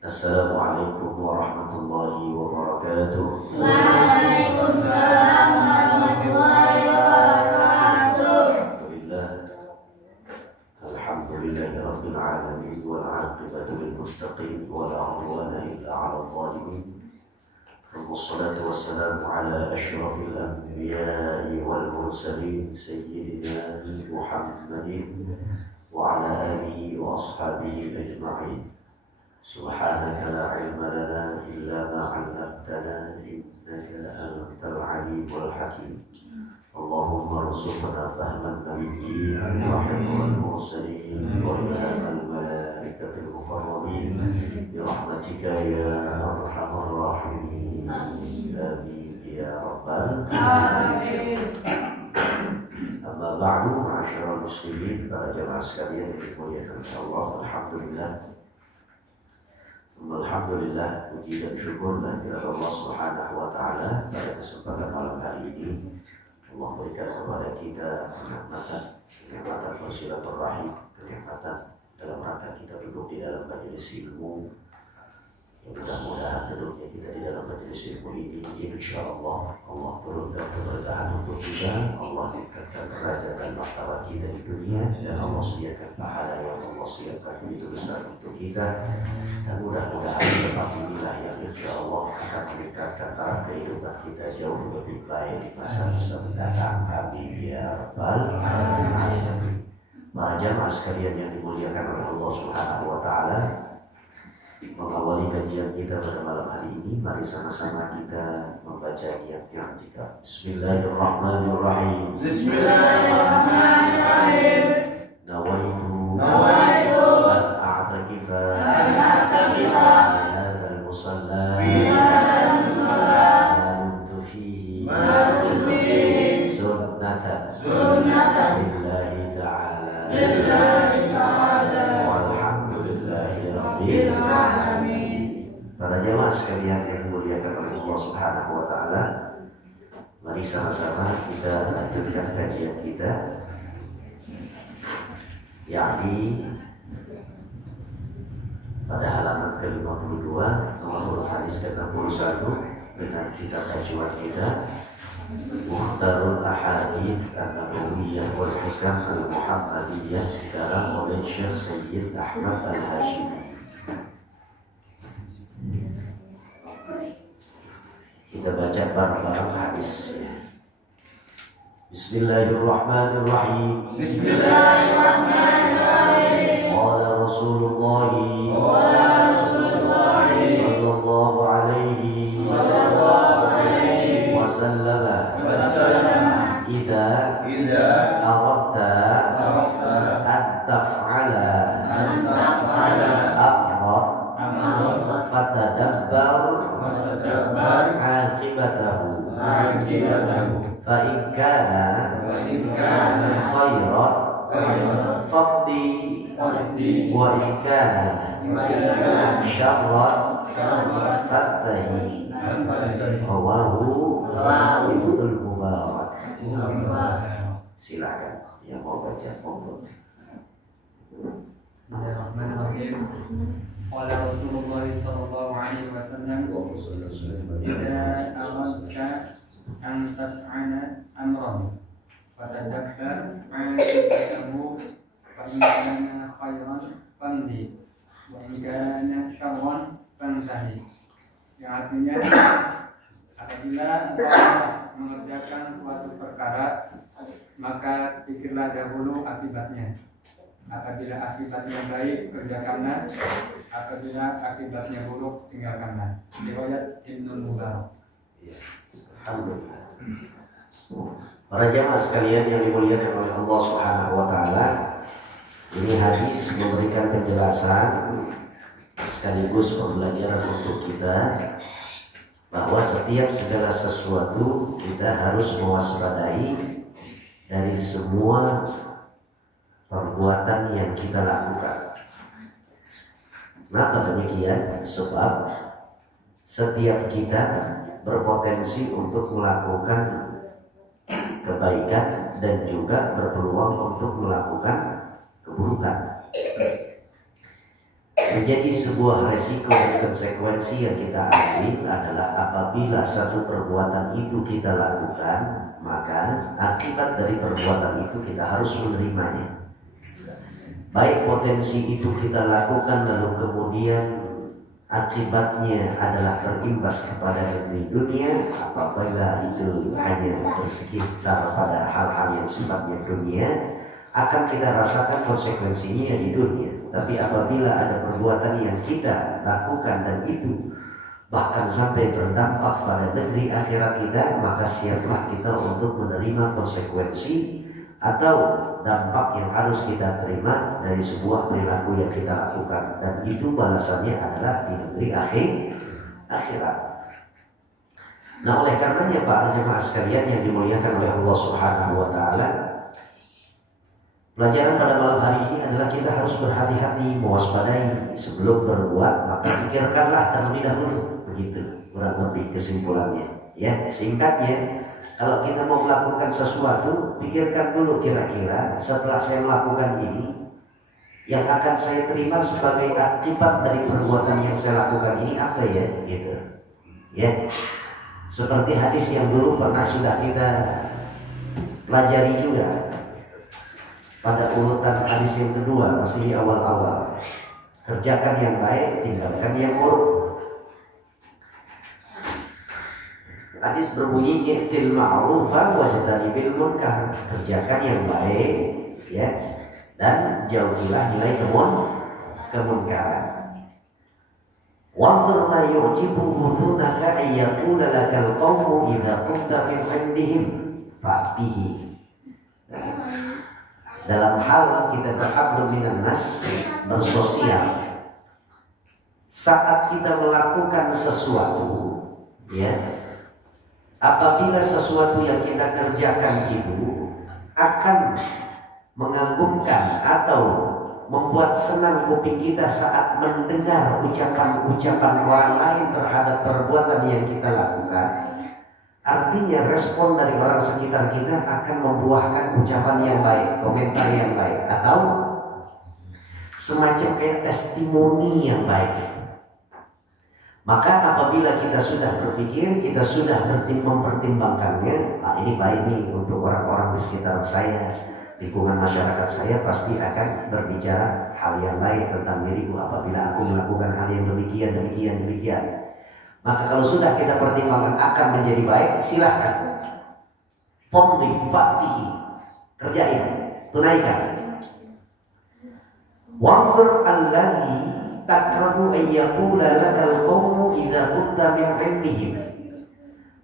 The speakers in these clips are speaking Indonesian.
Assalamualaikum warahmatullahi wabarakatuh. Waalaikumsalam warahmatullahi wabarakatuh. Alhamdulillahi rabbil alamin wal 'aqibatu lil muttaqin wa la 'udwana illa 'alal zalimin. Wassalatu wassalamu ala asyrafil anbiya'i wal mursalin sayyidina Muhammadin wa ala alihi wa ashabihi ajma'in. Subhanaka la ilma lana illa ma 'allamtana innaka antal 'alimul hakim. Allahumma rzuqna fahman nabiyyin wa hifdhal mursalin wa ilhamal malaikatil muqarrabin bi rahmatika ya arhamar rahimin. Amin ya rabbal alamin. Amma ba'du, ma'asyiral muslimin, para jamaah sekalian yang dimuliakan Allah, alhamdulillah. Alhamdulillah, puji dan syukur kehadirat Allah Subhanahu wa taala pada kesempatan malam hari ini Allah berikan kepada kita kenikmatan bersilaturahim, kenikmatan dalam rangka kita duduk di dalam majelis ilmu Mudah-mudahan duduknya kita di dalam majelis ilmu ini, insya Allah Allah turunkan keberkahan untuk kita, Allah tingkatkan derajat dan martabat kita di dunia, dan Allah sediakan pahala yang Allah siapkan begitu besar untuk kita. Dan mudah-mudahan tempat inilah yang insya Allah akan meningkatkan taraf kehidupan kita jauh lebih baik di masa-masa mendatang. Amin ya rabbal alamin. Para jamaah sekalian yang dimuliakan oleh Allah Subhanahu wa taala, mengawali kajian kita pada malam hari ini, mari sama-sama kita membaca ayat yang ketiga. Bismillahirrahmanirrahim. Bismillahirrahmanirrahim. Nawaitu an a'takifa fi hadzal musalla ma dumtu fihi sunnatan lillahi ta'ala walhamdulillahi rabbil alamin. Para jemaah sekalian yang dimuliakan oleh Allah Subhanahu wa taala, mari sama-sama kita lanjutkan kajian kita, yakni pada halaman ke-52 nomor hadis ke-61 dengan kitab kajian kita Mukhtarul Ahadits An-Nabawiyyah wal Hikam Al-Muhammadiyah dikarang oleh Syekh Sayyid Ahmad Al-Hashimi. Kita baca bareng-bareng hadis. Bismillahirrahmanirrahim. Bismillahirrahmanirrahim. Qala Rasulullah sallallahu alaihi wasallam, idza aradta an taf'ala amran fatadabbar aqibatahu fa in kana khairan faqdi wa in kana syarran fattahi. Rawahu Ibnul Mubarak. Silakan yang mau baca foto. Bismillahirrahmanirrahim. Qala Rasulullah sallallahu alaihi wasallam, idza aradta an taf'ala amran fatadabbar 'aqibatahu fa in kana khairan famdi wa in kana syarran fantahi. Yang artinya, apabila engkau mengerjakan suatu perkara, maka pikirlah dahulu akibatnya. Apabila akibatnya baik, kerjakanlah. Apabila akibatnya buruk, tinggalkanlah. Riwayat Ibnul Mubarak. Alhamdulillah. Para jamaah sekalian yang dimuliakan oleh Allah Subhanahu wa taala, ini hadis memberikan penjelasan sekaligus pembelajaran untuk kita bahwa setiap segala sesuatu kita harus mewaspadai dari semua perbuatan yang kita lakukan. Kenapa demikian? Sebab setiap kita berpotensi untuk melakukan kebaikan dan juga berpeluang untuk melakukan keburukan. Menjadi sebuah resiko dan konsekuensi yang kita ambil adalah apabila satu perbuatan itu kita lakukan, maka akibat dari perbuatan itu kita harus menerimanya. Baik potensi itu kita lakukan lalu kemudian akibatnya adalah berimbas kepada dunia, apabila itu hanya bersekitar pada hal-hal yang sifatnya dunia, akan kita rasakan konsekuensinya di dunia. Tapi apabila ada perbuatan yang kita lakukan dan itu bahkan sampai berdampak pada negeri akhirat kita, maka siaplah kita untuk menerima konsekuensi atau dampak yang harus kita terima dari sebuah perilaku yang kita lakukan, dan itu balasannya adalah di negeri akhirat. Nah, oleh karenanya para jemaah sekalian yang dimuliakan oleh Allah Subhanahu wa taala, pelajaran pada malam hari ini adalah kita harus berhati-hati, mewaspadai sebelum berbuat, maka pikirkanlah terlebih dahulu. Begitu kurang lebih kesimpulannya. Ya, singkatnya, kalau kita mau melakukan sesuatu, pikirkan dulu kira-kira setelah saya melakukan yang akan saya terima sebagai akibat dari perbuatan yang saya lakukan ini apa ya, gitu. Ya, seperti hadis yang dulu pernah sudah kita pelajari juga pada urutan hadis yang kedua, masih di awal-awal. Kerjakan yang baik, tinggalkan yang buruk. Hadis berbunyi i'til ma'rufa wajtanibil munkar. Kerjakan yang baik, ya, dan jauhilah nilai kemunkaran. Wanzur ma yu'jibu hudunaka ayyakula lakal qawmu idha kunta min indihim fa'tihi. Dalam hal kita berabdu minan nas, bersosial, saat kita melakukan sesuatu, ya, apabila sesuatu yang kita kerjakan itu akan mengagumkan atau membuat senang kuping kita saat mendengar ucapan-ucapan orang lain terhadap perbuatan yang kita lakukan, artinya respon dari orang sekitar kita akan membuahkan ucapan yang baik, komentar yang baik, atau semacam kayak testimoni yang baik. Maka apabila kita sudah berpikir, kita sudah mempertimbangkannya, ini baik nih untuk orang-orang di sekitar saya, lingkungan masyarakat saya pasti akan berbicara hal yang baik tentang diriku apabila aku melakukan hal yang demikian. Maka kalau sudah kita pertimbangkan akan menjadi baik, silahkan pomdik faktihi, kerjain, tunaikan. Wanzur alladhi takrahu ayyakula lakal qawmu idza kunta min indihim.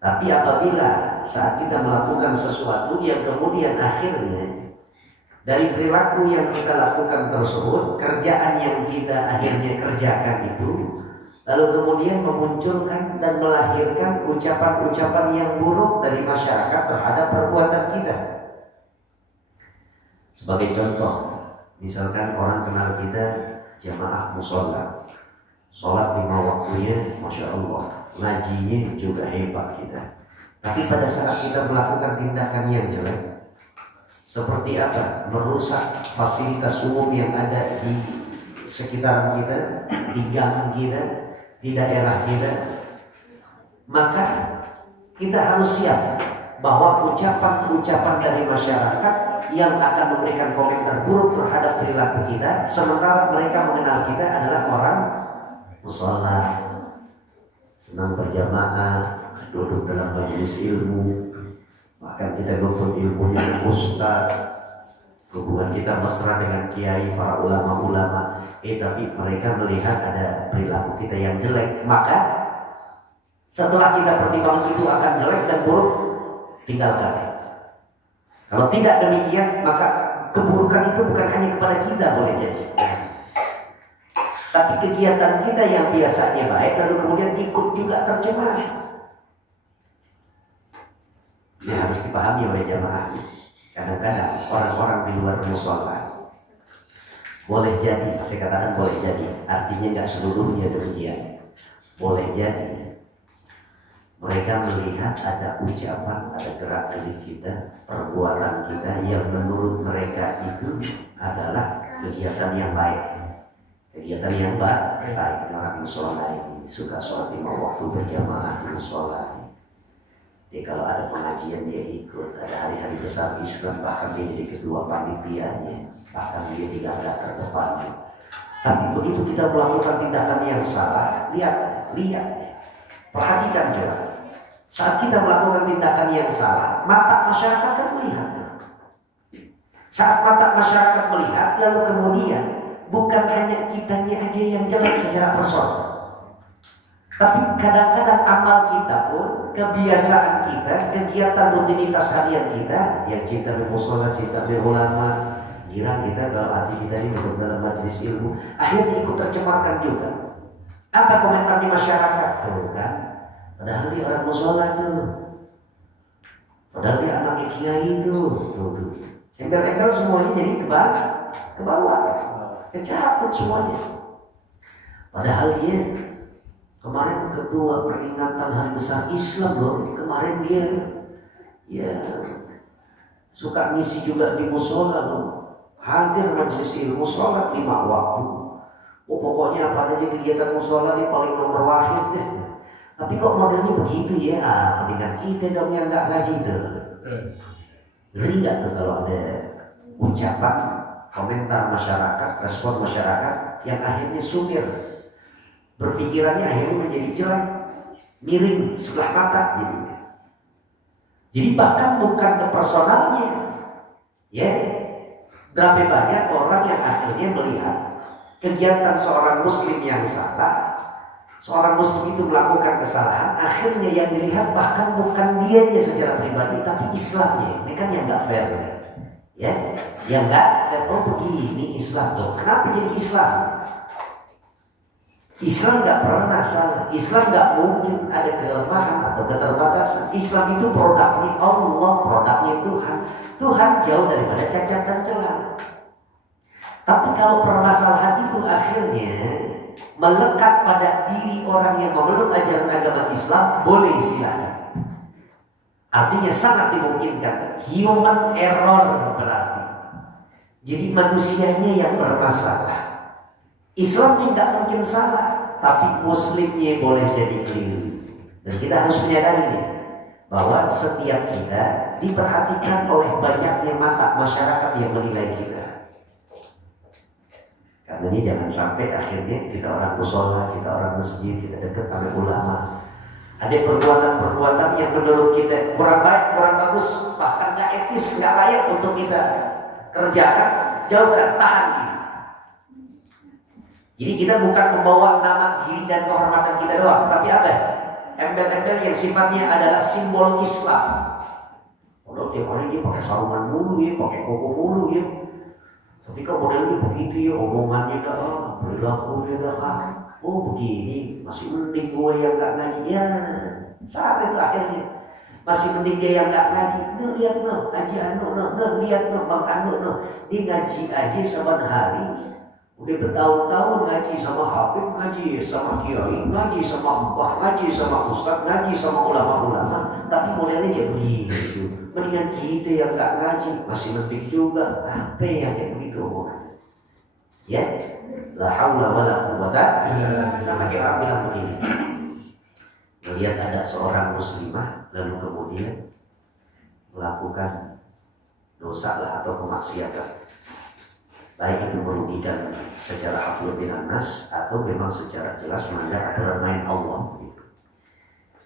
Tapi apabila saat kita melakukan sesuatu yang kemudian akhirnya dari perilaku yang kita lakukan tersebut, kerjaan yang kita akhirnya kerjakan itu, lalu kemudian memunculkan dan melahirkan ucapan-ucapan yang buruk dari masyarakat terhadap perbuatan kita. Sebagai contoh, misalkan orang kenal kita jamaah mushola, sholat 5 waktunya, masya Allah, ngajinya juga hebat kita. Tapi pada saat kita melakukan tindakan yang jelek, seperti apa? Merusak fasilitas umum yang ada di sekitar kita, di gang kita, di daerah kita, maka kita harus siap bahwa ucapan-ucapan dari masyarakat yang akan memberikan komentar buruk terhadap perilaku kita, sementara mereka mengenal kita adalah orang mushola, senang berjamaah, duduk dalam majelis ilmu, bahkan kita nuntut ilmunya dengan ustaz, hubungan kita mesra dengan kiai, para ulama-ulama, tapi mereka melihat ada perilaku kita yang jelek, maka setelah kita pertimbangkan itu akan jelek dan buruk, tinggalkan. Kalau tidak demikian, maka keburukan itu bukan hanya kepada kita boleh jadi, tapi kegiatan kita yang biasanya baik lalu kemudian ikut juga tercemar. Ini harus dipahami oleh jamaah. Kadang-kadang orang-orang di luar mushola, boleh jadi, saya katakan boleh jadi, artinya nggak seluruhnya demikian. Boleh jadi mereka melihat ada ucapan, ada gerak-gerik kita, perbuatan kita yang menurut mereka itu adalah kegiatan yang baik. Kegiatan yang baik, orang mushola ini suka sholat 5 waktu berjamaah di mushola. Jadi kalau ada pengajian dia ikut, ada hari-hari besar Islam bahkan dia jadi ketua panitianya, bahkan dia tidak ada terdepannya. Tapi begitu kita melakukan tindakan yang salah, lihat, perhatikan juga. Saat kita melakukan tindakan yang salah, mata masyarakat kan melihat. Saat mata masyarakat melihat, lalu kemudian bukan hanya kitanya aja yang jelek secara personal, tapi kadang-kadang amal kita pun, kebiasaan kita, kegiatan rutinitas harian kita, yang cinta bermusola, cinta berulama, kira kita kalau hati kita ini duduk dalam majelis ilmu, akhirnya ikut tercemarkan juga. Apa komentar di masyarakat? Tuh kan, padahal dia orang musola tuh, padahal dia anak kiai tuh. Embel-embel semuanya jadi ke bawah, kecaput semuanya. Padahal dia kemarin ketua peringatan hari besar Islam loh. Kemarin dia suka ngisi juga di musola loh. hadir majelis ilmu, sholat 5 waktu. Oh, pokoknya apa aja kegiatan musola ini paling nomor wahid ya. Tapi kok modelnya begitu ya? Mendingan kita dong yang nggak ngaji tuh. Ngeri nggak tuh kalau ada ucapan, komentar masyarakat, respon masyarakat yang akhirnya sumir, berpikirannya akhirnya menjadi jelek, miring sebelah mata gitu. Jadi bahkan bukan ke personalnya, ya. Berapa banyak orang yang akhirnya melihat kegiatan seorang muslim yang salah, seorang muslim itu melakukan kesalahan, akhirnya yang dilihat bahkan bukan dianya secara pribadi, tapi Islamnya. Ini kan yang nggak fair, ya. Yang nggak fair. Oh begini Islam tuh, kenapa jadi Islam? Islam nggak pernah salah. Islam nggak mungkin ada kelemahan atau keterbatasan. Islam itu produknya Allah, produknya Tuhan. Tuhan jauh daripada cacat dan celah. Tapi kalau permasalahan itu akhirnya melekat pada diri orang yang memeluk ajaran agama Islam, boleh silakan. Artinya sangat dimungkinkan. Human error berarti. Jadi manusianya yang bermasalah. Islam tidak mungkin salah, tapi Muslimnya boleh jadi keliru. Dan kita harus menyadari bahwa setiap kita diperhatikan oleh banyaknya mata masyarakat yang menilai kita. Karena ini jangan sampai akhirnya kita orang musola, kita orang masjid, kita dekat sama ulama. Ada perbuatan-perbuatan yang menurut kita kurang baik, kurang bagus, bahkan nggak etis, nggak layak untuk kita kerjakan, jauhkan, tahan diri. Jadi kita bukan membawa nama diri dan kehormatan kita doang, tapi apa? Embel-embel yang sifatnya adalah simbol Islam. Kalau tiap hari dia pakai sarungan mulu ya, pakai koko mulu ya. Tapi kok modelnya begitu ya, omongannya dah, perilakunya dah. Oh begini, masih mending gue yang gak ngaji ya. Saat itu akhirnya masih mending dia yang gak ngaji. Nah, lihat no, Haji Anu no, lihat no, Bang Anu no. Dia ngaji aja saban hari. Udah bertahun-tahun ngaji sama Habib, ngaji sama Kiai, ngaji sama Mbah, ngaji sama Ustaz, ngaji sama ulama-ulama. Tapi modelnya kayak begitu. Mendingan kita yang gak ngaji, masih mending juga. Apa yang kayak begitu omongannya? Ya, la haula wala quwwata illa billah. Sama kayak orang bilang begini. Melihat ada seorang muslimah lalu kemudian melakukan dosa lah atau kemaksiatan, baik itu merugikan secara haful binan nas atau memang secara jelas melanggar aturan main Allah.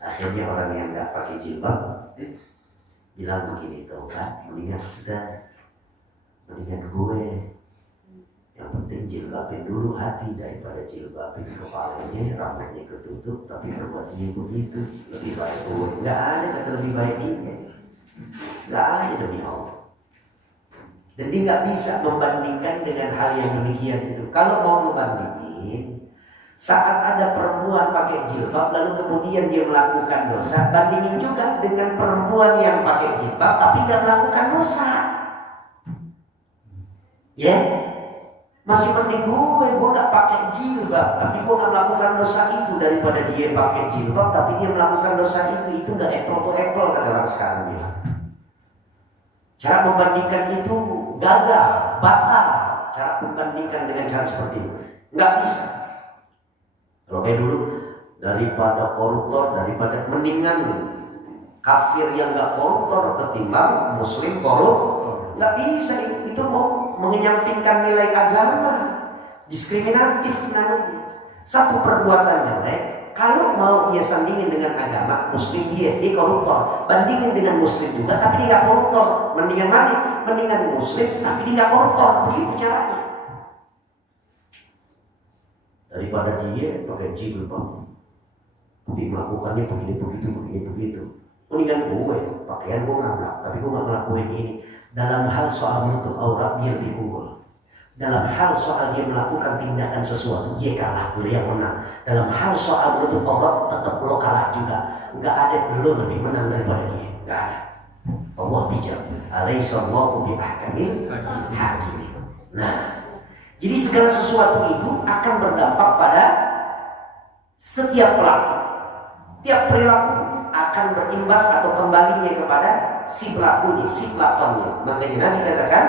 Akhirnya orang yang nggak pakai jilbab bilang begini, tuh kan, mendingan gue, yang penting jilbabin dulu hati daripada jilbabin kepalanya, rambutnya ketutup tapi perbuatannya begitu. Lebih baik gue, nggak ada kata lebih baik ini, nggak ada demi Allah. Dan dia nggak bisa membandingkan dengan hal yang demikian itu. Kalau mau membandingin, saat ada perempuan pakai jilbab lalu kemudian dia melakukan dosa, bandingin juga dengan perempuan yang pakai jilbab tapi nggak melakukan dosa. Ya, masih mending gue nggak pakai jilbab tapi gue nggak melakukan dosa itu daripada dia pakai jilbab tapi dia melakukan dosa itu nggak apple to apple kata orang sekarang bilang. Cara membandingkan itu gagal, batal. Cara membandingkan dengan cara seperti itu nggak bisa. Kalau kayak dulu, daripada koruptor, daripada mendingan kafir yang nggak koruptor ketimbang muslim koruptor. Nggak bisa, itu mau mengenyampingkan nilai agama, diskriminatif namanya. Satu perbuatan jelek, kalau mau dia sandingin dengan agama, muslim dia koruptor. Bandingin dengan muslim juga, tapi dia nggak koruptor. Mendingan mana? Mendingan muslim, tapi dia nggak koruptor. Begitu caranya. Daripada dia pakai jilbab, dia melakukannya begitu. Mendingan gue, pakaian gue nggak, tapi gue nggak ngelakuin ini. Dalam hal soal menutup aurat dia lebih unggul. Dalam hal soal dia melakukan tindakan sesuatu, dia kalah, dia yang menang. Dalam hal soal menutup aurat, tetap lo kalah juga. Nggak ada lo lebih menang daripada dia. Nggak ada. Allah bijak. Alaihissallahu bi'ahkamil hakimin. Nah, jadi segala sesuatu itu akan berdampak pada setiap pelaku. Tiap perilaku akan berimbas atau kembalinya kepada si pelakunya, si pelakunya. Makanya Nabi katakan,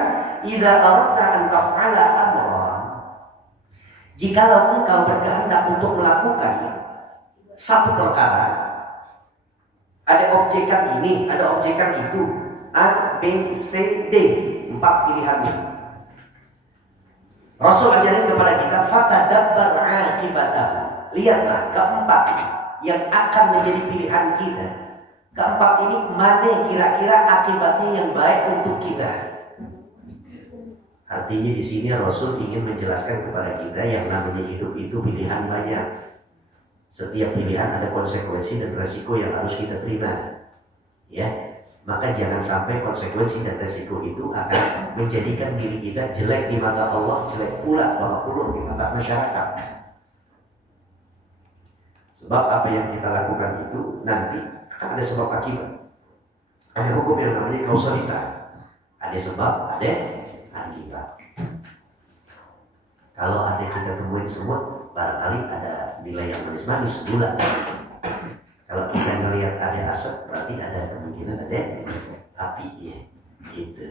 "Idza aradta an taf'ala amran, jikalau engkau berkehendak untuk melakukan satu perkara, ada objekan ini, ada objekan itu, A, B, C, D, 4 pilihannya. Rasul ajarin kepada kita, fatadabbar akibatahu, lihatlah keempat yang akan menjadi pilihan kita. Keempat ini mana kira-kira akibatnya yang baik untuk kita. Artinya di sini Rasul ingin menjelaskan kepada kita yang namanya hidup itu pilihan banyak. Setiap pilihan ada konsekuensi dan resiko yang harus kita terima. Ya, maka jangan sampai konsekuensi dan resiko itu akan menjadikan diri kita jelek di mata Allah, jelek pula di mata masyarakat. Sebab apa yang kita lakukan itu nanti kan ada sebab akibat. Ada hukum yang namanya kausalitas. Ada sebab, ada akibat. Kalau ada kita temuin semut, barangkali ada nilai yang manis-manis, gula. Kalau kita melihat ada asap, berarti ada kemungkinan ada api ya. Gitu.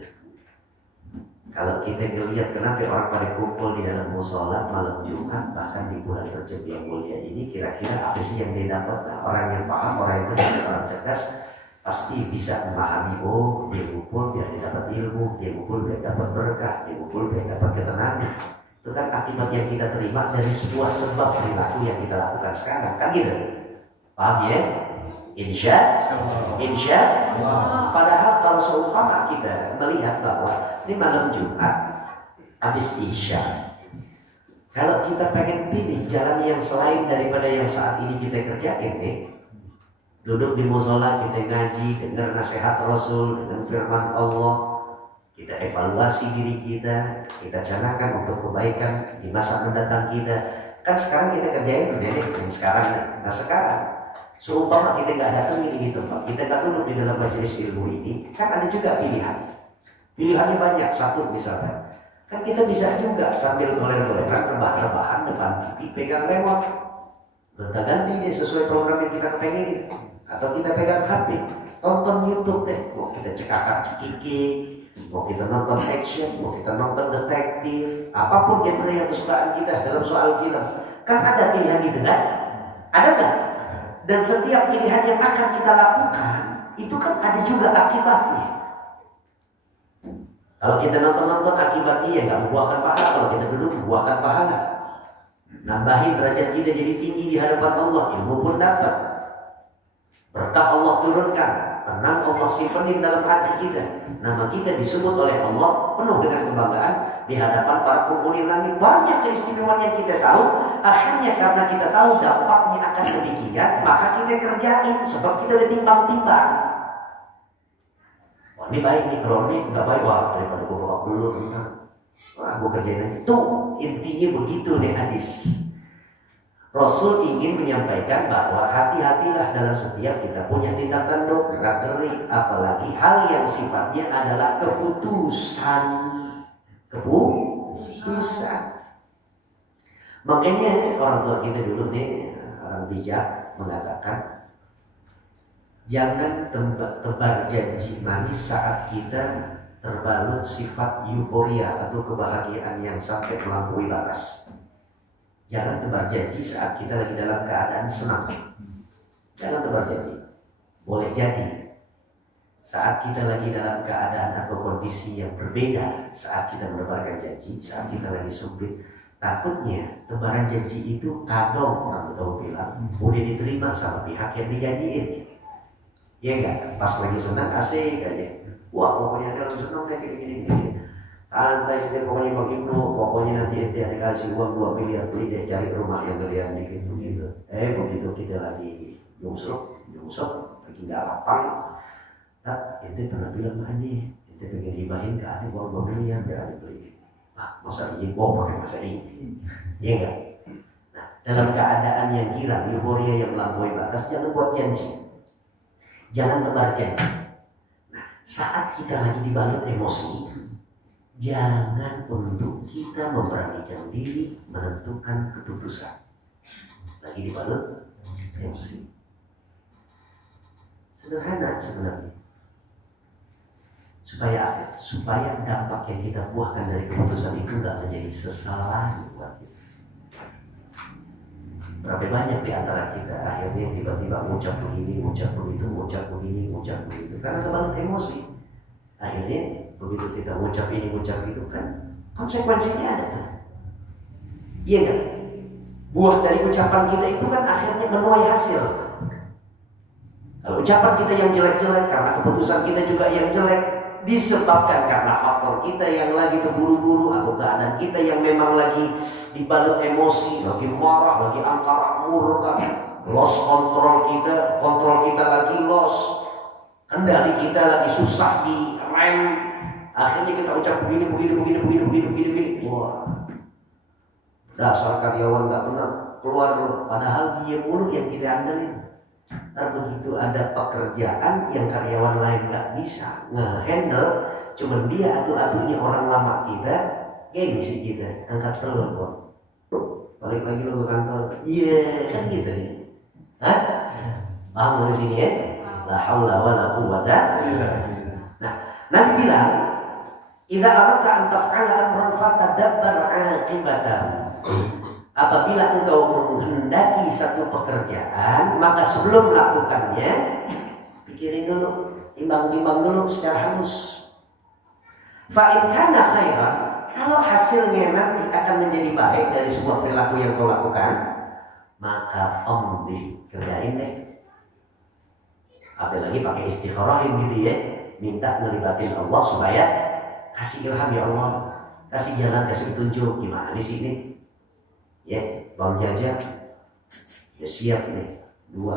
Kalau kita melihat kenapa orang pada kumpul di dalam musola malam Jumat, bahkan di bulan Rajab yang mulia ini, kira-kira apa sih yang dia dapat? Nah, orang yang paham, orang yang cerdas, pasti bisa memahami. Oh, dia kumpul biar dia dapat ilmu, dia kumpul biar dapat berkah, dia kumpul biar dapat ketenangan. Itu kan akibat yang kita terima dari sebuah sebab perilaku yang kita lakukan sekarang, kan gitu? Paham ya? Insya Allah. Padahal kalau seumpama kita melihat bahwa ini malam Jumat habis Isya, kalau kita pengen pilih jalan yang selain daripada yang saat ini kita kerjain nih, duduk di musola kita ngaji, dengar nasihat Rasul dengan firman Allah, kita evaluasi diri kita canangkan untuk kebaikan di masa mendatang kita. Kan sekarang kita kerjain sekarang. Nah sekarang seumpama kita nggak datang ini di tempat, kita nggak duduk di dalam majelis ilmu ini, kan ada juga pilihan. Pilihannya banyak. Satu misalnya, kan kita bisa juga sambil goler-goleran, rebah-rebahan depan TV, pegang remote, gonta-ganti deh sesuai program yang kita pengen. Atau kita pegang HP, tonton YouTube deh. Mau kita cekakak-cekiki, mau kita nonton action, mau kita nonton detektif, apapun genre yang kesukaan kita dalam soal film. Kan ada pilihan gitu kan? Ada nggak? Dan setiap pilihan yang akan kita lakukan itu kan ada juga akibatnya. Kalau kita nonton akibatnya ya nggak membuahkan pahala. Kalau kita duduk membuahkan pahala, nambahin derajat kita jadi tinggi di hadapan Allah, ilmu pun dapat, berkah Allah turunkan, tenang Allah simpenin dalam hati kita, nama kita disebut oleh Allah penuh dengan kebanggaan di hadapan para penghuni langit. Banyak keistimewaan yang kita tahu. Akhirnya karena kita tahu dampaknya akan demikian, maka kita kerjain. Sebab kita udah timbang-timbang. Wah ini baik nih, kalau ini nggak baik, wah daripada gue bawa dulu, wah gue kerjain. Itu intinya begitu nih hadis. Rasul ingin menyampaikan bahwa hati-hatilah dalam setiap kita punya tindak tanduk, gerak-gerik, apalagi hal yang sifatnya adalah keputusan. Makanya orang tua kita dulu nih, orang bijak mengatakan, jangan tebar janji manis saat kita terbalut sifat euforia atau kebahagiaan yang sampai melampaui batas. Jangan tebar janji saat kita lagi dalam keadaan senang. Jangan tebar janji. Boleh jadi saat kita lagi dalam keadaan atau kondisi yang berbeda saat kita menebarkan janji, saat kita lagi sumpit, takutnya tebaran janji itu kadang orang tahu bilang udah diterima sama pihak yang dijanjiin. Ya enggak? Pas lagi senang asik aja. Wah pokoknya dalam senang kayak gini. Santai deh pokoknya Bang Ibnu, pokoknya nanti ente dikasih uang 2 miliar beli deh cari rumah yang gedean dikit gitu. Begitu kita lagi nyungsruk, lagi nggak lapang. Nah, ente pernah bilang ane, ente pengen hibahin ke ane uang 2 miliar biar ane beli. Masa izin pakai masa ini, iya enggak? Nah, dalam keadaan yang girang, euforia yang melampaui batas, jangan buat janji, jangan tebar janji. Nah, saat kita lagi dibalut emosi, jangan untuk kita memberanikan diri menentukan keputusan. Lagi dibalut emosi. Sederhana sebenarnya. Supaya apa? Supaya dampak yang kita buahkan dari keputusan itu sesalan buat kita. Berapa banyak di antara kita akhirnya tiba-tiba ngucap begini, ngucap begitu, ngucap begini, ngucap begitu, karena terlalu emosi. Akhirnya begitu kita ngucap ini, ngucap itu, kan konsekuensinya ada tuh. Iya kan? Buah dari ucapan kita itu kan akhirnya menuai hasil. Kalau ucapan kita yang jelek-jelek karena keputusan kita juga yang jelek, disebabkan karena faktor kita yang lagi terburu-buru atau keadaan kita yang memang lagi dibalut emosi, lagi marah, lagi angkara murka, lost kontrol kita lagi lost, kendali kita lagi susah di rem, akhirnya kita ucap begini. Wah, dasar karyawan nggak pernah keluar loh, padahal dia mulu yang kita andalin. Ntar begitu ada pekerjaan yang karyawan lain nggak bisa nge-handle, cuman dia atuh-atuhnya orang lama kita, gengsi kita, angkat telur kok. Balik lagi lo ke kantor, kan gitu nih. Hah? Paham dari sini ya? La haula wala quwwata. Nah, Nabi bilang, idza aradta an taf'ala amran fatadabbar 'aqibatahu. Apabila engkau menghendaki satu pekerjaan, maka sebelum melakukannya, pikirin dulu, timbang-timbang dulu secara halus. Fa in kana khairan, kalau hasilnya nanti akan menjadi baik dari sebuah perilaku yang kau lakukan, maka famdi, kerjain deh. Apalagi pakai istighfarahin gitu ya, minta ngelibatin Allah supaya kasih ilham ya Allah, kasih jalan, kasih petunjuk, gimana sih ini? Ya, Bang Jaja ya siap nih, 2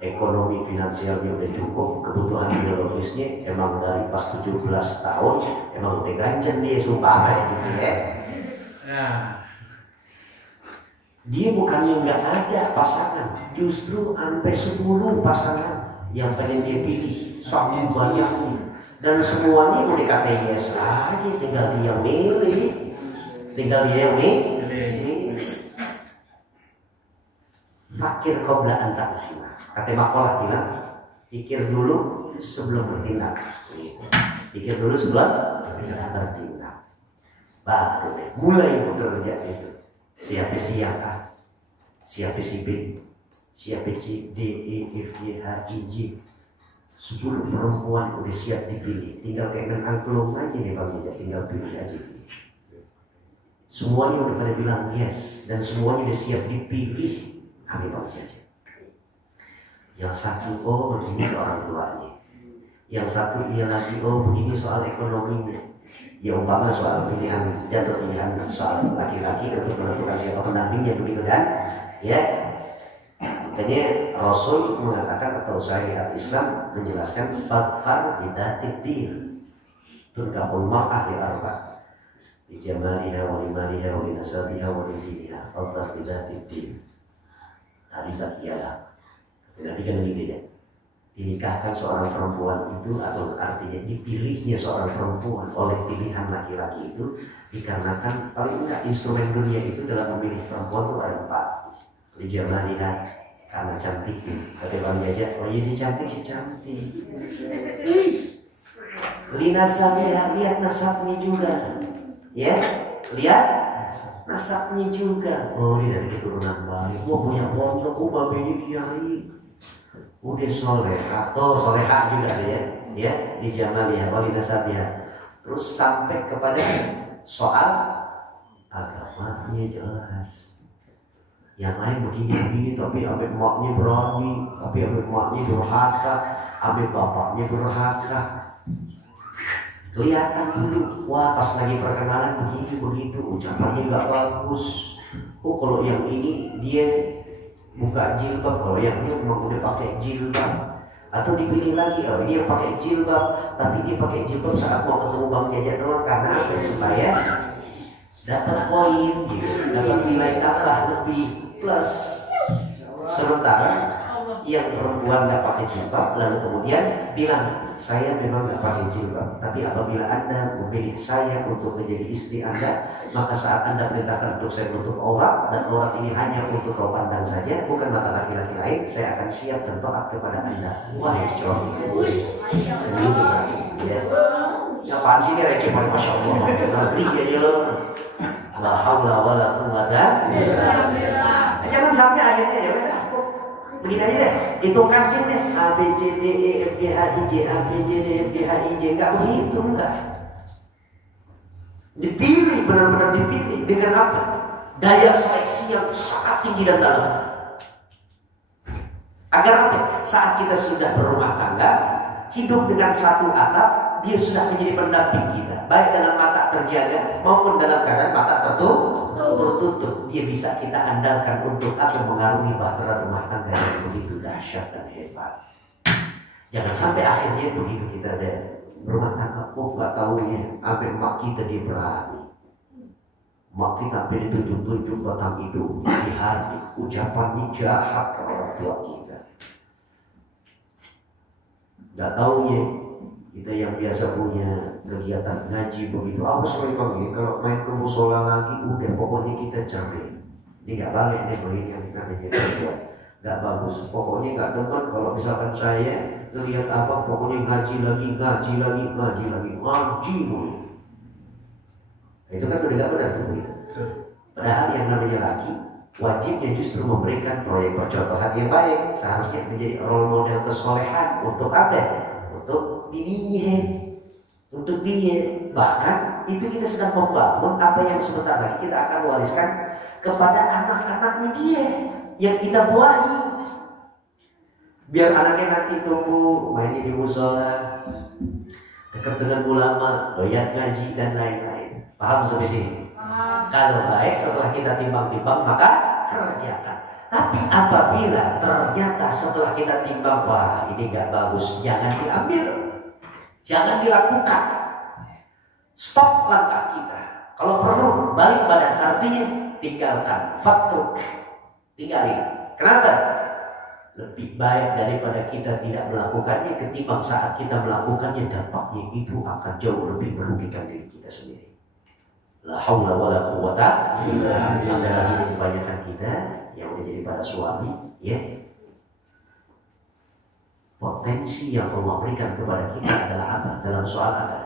ekonomi finansialnya udah cukup, kebutuhan biologisnya emang dari pas 17 tahun emang udah ganjen dia, sumpah gitu ya. Dia bukannya nggak ada pasangan, justru sampai 10 pasangan yang pengen dia pilih, saking banyaknya, dan semuanya udah kata yes aja, tinggal dia yang milih. Fakir qabla an taksima. Kata makalah bilang, pikir dulu sebelum bertindak. Pikir dulu sebelum bertindak. Baru deh mulai bekerja itu. Siapa si A, siapa si B, siapa C, D, E, F, G, H, I, J. 10 perempuan udah siap dipilih. Tinggal kayak main angklung aja nih Bang Jaja, tinggal pilih aja. Semuanya udah pada bilang yes, dan semuanya udah siap dipilih. Kami Bang Jaja. Yang satu, oh begini orang tuanya. Yang satu dia lagi, oh begini soal ekonominya. Ya umpama soal pilihan, jatuh pilihan soal laki-laki untuk menentukan siapa pendampingnya, begitu kan? Ya. Makanya Rasul mengatakan atau syariat Islam menjelaskan fadfar bidatid din. Turkabul mar'ah di arba. Di jamaliha wa limaliha wa linasabiha wa lidiniha. Fadfar bidatid din. Taribat ialah. Nabi kan gitu ya. Dinikahkan seorang perempuan itu, atau artinya dipilihnya seorang perempuan oleh pilihan laki-laki itu dikarenakan paling enggak instrumen dunia itu dalam memilih perempuan itu ada 4. Dijamaliha, karena cantik. Kata Bang Jaja, oh iya cantik sih cantik. Linasabiha, lihat nasabnya juga. Ya, lihat nasabnya juga. Oh ini dari keturunan baik. Wah punya pondok, babenya kiai. Udah soleh atau soleha juga ya di jamaliha wa linasabiha. Terus sampai kepada soal agamanya jelas. Yang lain begini tapi ambil emaknya berani, tapi ambil emaknya durhaka, ambil bapaknya durhaka. Kelihatan dulu, wah pas lagi perkenalan begini begitu, ucapannya nggak bagus. Oh kalau yang ini dia buka jilbab, kalau yang ini memang udah pakai jilbab. Atau dipilih lagi, oh ini yang pakai jilbab, tapi dia pakai jilbab saat mau ketemu Bang Jaja doang, karena apa? Supaya dapat poin gitu, dapat nilai tambah lebih plus. Sementara yang perempuan nggak pakai jilbab lalu kemudian bilang, saya memang nggak pakai jilbab, tapi apabila Anda memilih saya untuk menjadi istri Anda, maka saat Anda perintahkan untuk saya menutup aurat, dan aurat ini hanya untuk kau pandang saja, bukan mata laki-laki lain, saya akan siap dan taat kepada Anda. Wah ya cowok. Apaan sih ini receh banget, Masya Allah. Ngerti aja lo. La haula wala quwwata illa billah. Jangan sampai akhirnya ya udah. Begini aja deh, hitung kancing deh. A, B, C, D, E, F, G, H, I, J, A, B, C, D, F, G, H, I, J. Enggak begitu, enggak. Dipilih, benar-benar dipilih. Dengan apa? Daya seleksi yang sangat tinggi dan dalam. Agar apa? Saat kita sudah berumah tangga, hidup dengan satu atap, dia sudah menjadi pendamping kita. Baik dalam mata terjaga maupun dalam keadaan mata tertutup. Dia bisa kita andalkan untuk akan mengarungi bahtera rumah tangga yang begitu dahsyat dan hebat. Jangan sampai akhirnya begitu kita ada berumah tangga, kok nggak tahunya sampai mak kita dia berani. Mak kita sampai ditunjuk-tunjuk batang hidung di hati, ucapannya jahat ke orang tua kita. Nggak tahunya kita yang biasa punya kegiatan ngaji begitu, awas mereka ini kalau main ke musola lagi udah pokoknya kita cermin. Ini nggak baik nih begini yang kita jadi nggak bagus. Pokoknya nggak demen kalau misalkan saya lihat apa, pokoknya ngaji lagi mulu. Itu kan udah nggak benar tuh begitu. Padahal yang namanya laki wajibnya justru memberikan proyek percontohan yang baik. Seharusnya menjadi role model kesolehan untuk apa? Untuk dirinya, untuk dia. Bahkan itu kita sedang membangun apa yang sebentar lagi kita akan wariskan kepada anak-anaknya dia yang kita buahi. Biar anaknya nanti tumbuh mainnya di musola, dekat dengan ulama, doyan ngaji dan lain-lain. Paham sampai sini? Kalau baik setelah kita timbang-timbang maka kerjakan. Tapi apabila ternyata setelah kita timbang, wah ini gak bagus, jangan diambil, jangan dilakukan. Stop langkah kita. Kalau perlu balik badan, artinya tinggalkan, fatruk, tinggalin. Kenapa? Lebih baik daripada kita tidak melakukannya ketimbang saat kita melakukannya dampaknya itu akan jauh lebih merugikan diri kita sendiri. La haula wala quwwata illa billah. Kebanyakan kita yang menjadi para suami, ya, potensi yang Allah berikan kepada kita adalah apa? Dalam soal apa?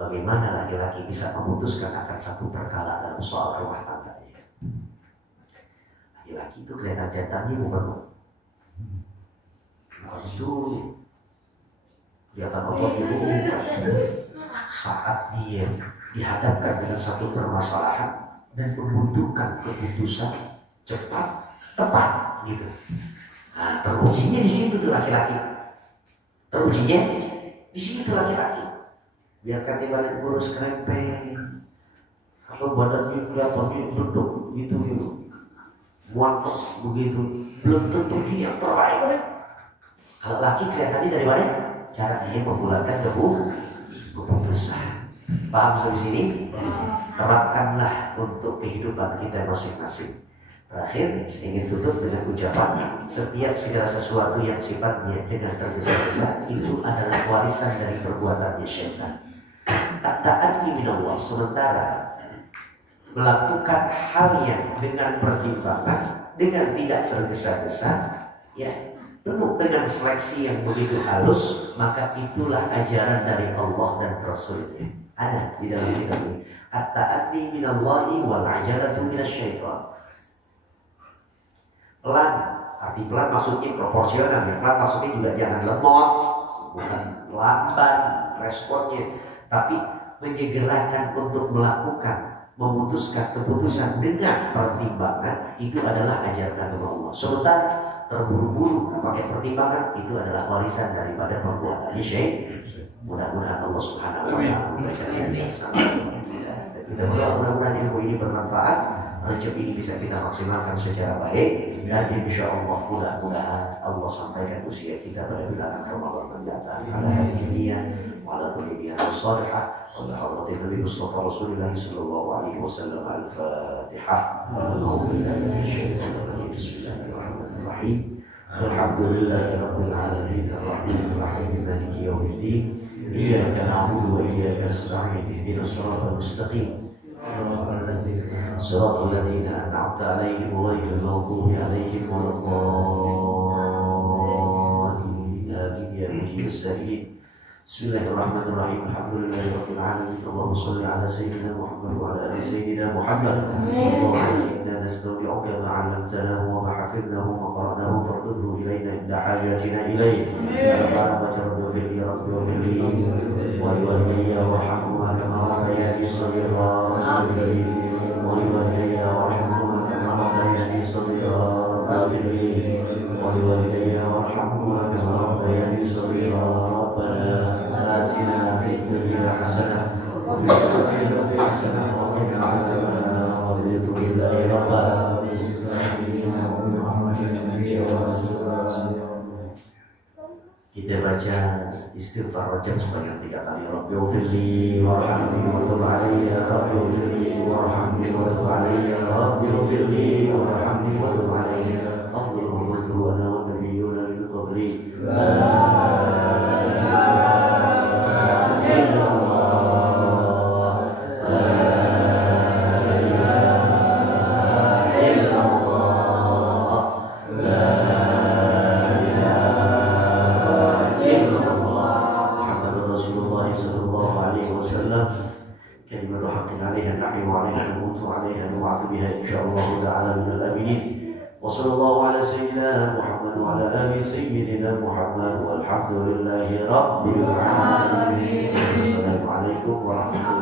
Bagaimana laki-laki bisa memutuskan akan satu perkara dalam soal rumah tangganya. Laki-laki itu kelihatan jantannya bukan itu kelihatan otot itu. Saat dia dihadapkan dengan satu permasalahan dan membutuhkan keputusan cepat, tepat, gitu. Nah, terujinya di situ tuh laki-laki. Terujinya di situ laki-laki. Biarkan dia balik ngurus krempeng. Kalau badannya kelihatannya duduk gitu, muantok begitu, belum tentu dia terbaik. Kalau laki kelihatannya dari mana? Cara dia membulatkan keputusan. Paham sampai sini? Terapkanlah untuk kehidupan kita masing-masing. Terakhir, saya ingin tutup dengan ucapan, setiap segala sesuatu yang sifatnya dengan tergesa-gesa itu adalah warisan dari perbuatannya syaitan. Ta'ati minallah, sementara melakukan hal yang dengan pertimbangan, dengan tidak tergesa-gesa, ya, penuh dengan seleksi yang begitu halus, maka itulah ajaran dari Allah dan Rasulnya. Ada di dalam kitab ini. At-ta'ati minallahi wal ajalatu minasyaitan. Pelan, arti pelan maksudnya proporsional, ya. Pelan maksudnya juga jangan lemot, bukan lamban responnya, tapi menyegerakan untuk melakukan, memutuskan keputusan dengan pertimbangan. Itu adalah ajaran Allah. Sementara terburu-buru pakai pertimbangan itu adalah warisan daripada perbuatan syaitan. Mudah-mudahan Allah Subhanahu wa taala memberikan kita mudah-mudahan ilmu ini bermanfaat, rezeki ini bisa kita maksimalkan secara baik, dan insya Allah mudah-mudahan Allah sampaikan usia kita pada bilangan Ramadan mendatang. Ala hadhihi wa ala kulli niyatin shalihah wa ala hadratin Nabi Mustafa Rasulullah sallallahu alaihi wasallam. Al-Fatihah. Bismillahirrahmanirrahim. Alhamdulillahi rabbil alamin arrahmanir rahim maliki yaumiddin. Iyyaka na'budu wa iyyaka nasta'in ihdinas siratal mustaqim صراط الذين أنعمت عليهم غير المغضوب عليهم ولا الضالين آمين يا مجيب السائلين Bismillahirrahmanirrahim. Alhamdulillahirabbil alamin. Allahumma shalli ala sayyidina Muhammad wa ala ali sayyidina Muhammad. Allahumma inna nastawdi'uka ma 'allamtana wa ma hafidnahu wa qara'nahu fardudhu ilayna inda hajatina ilayhi. Rabbana waj'alhu fil rabbi wa fil wa liwalidayya warhamhuma kama rabbayani shaghira. Wa liwalidayya warhamhuma kama rabbayani shaghira. ولوالدينا وارحمهما كما ربياني صغيرا. ربنا آتنا في الدنيا حسنة وفي الآخرة حسنة وقنا عذاب النار. رضيت بالله ربا. Kita baca istighfar rajab sebanyak 3 kali. Rabbighfirli warhamni wa tub alayya. Rabbighfirli warhamni wa tub alayya. Rabbighfirli warhamni wa tub alayya. Allahumma qultu ana wa nabiyyuna min qabli. La ilaha illallah. La ilaha illallah. La sallallahu alaihi wasallam. Kalimatu haqqin 'alaiha nahyu 'alaiha namutu 'alaiha nub'atsu biha insyaallah ta'ala min al-aminin. Wa sallallahu ala sayyidina Muhammad wa ala ali sayyidina Muhammad walhamdulillahi rabbil alamin. Assalamualaikum warahmatullahi